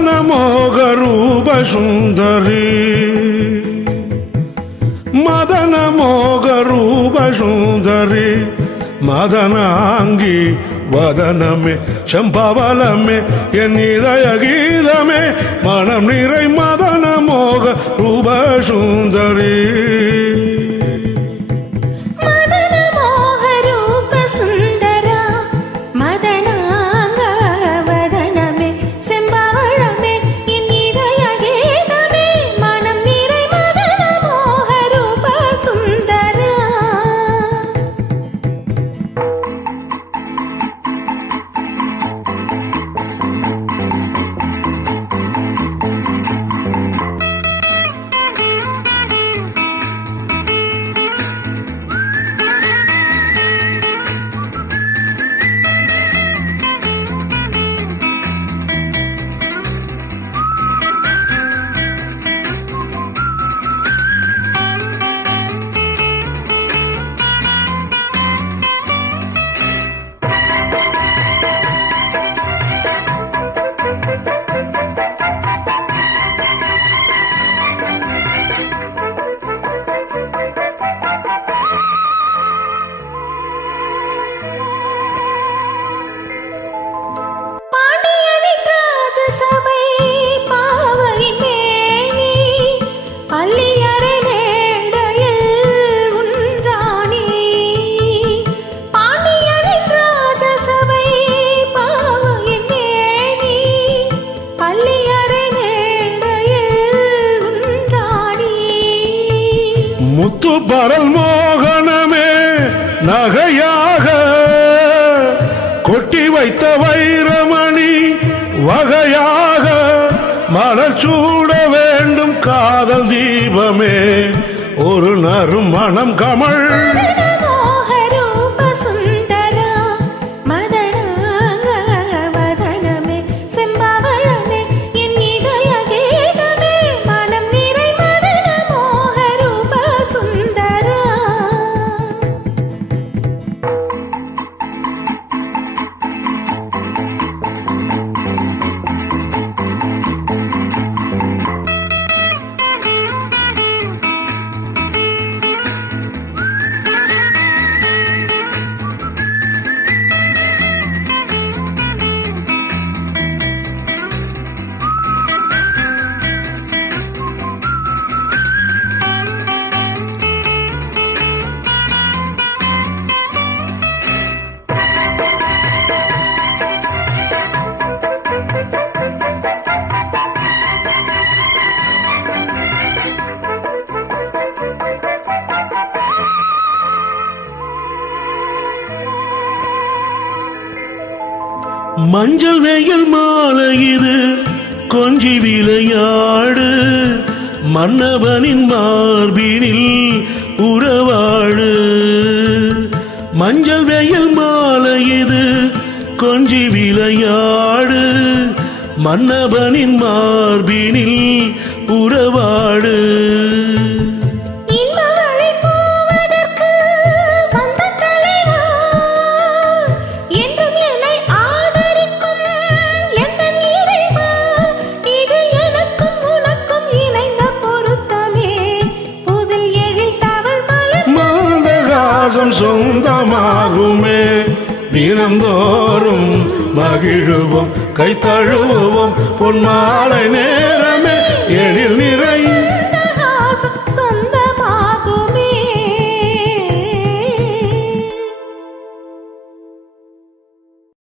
மதன மோக ரூப சுந்தரி மதன மோக ரூப சுந்தரி மதனாங்கி வதனமே சம்பவலமே என் இதய கீதமே மனம் நிறை மதன மோக ரூப சுந்தரி முத்து பரல் மோகனமே நகையாக கொட்டி வைத்த வைரமணி வகையாக மலர் சூட வேண்டும் காதல் தீபமே ஒரு நறுமணம் கமல் மஞ்சள் வெயில் மாலை இது கொஞ்சி விளையாடு மன்னவனின் மார்பினில் உறவாடு மஞ்சள் வெயில் மாலை இது கொஞ்சி விளையாடு மன்னவனின் மார்பினில் உறவாடு சொந்தமாகுமே தினந்தோறும் மகிழுவோம் கை தழுவோம் பொன்மாலை நேரமே எழில் நிறை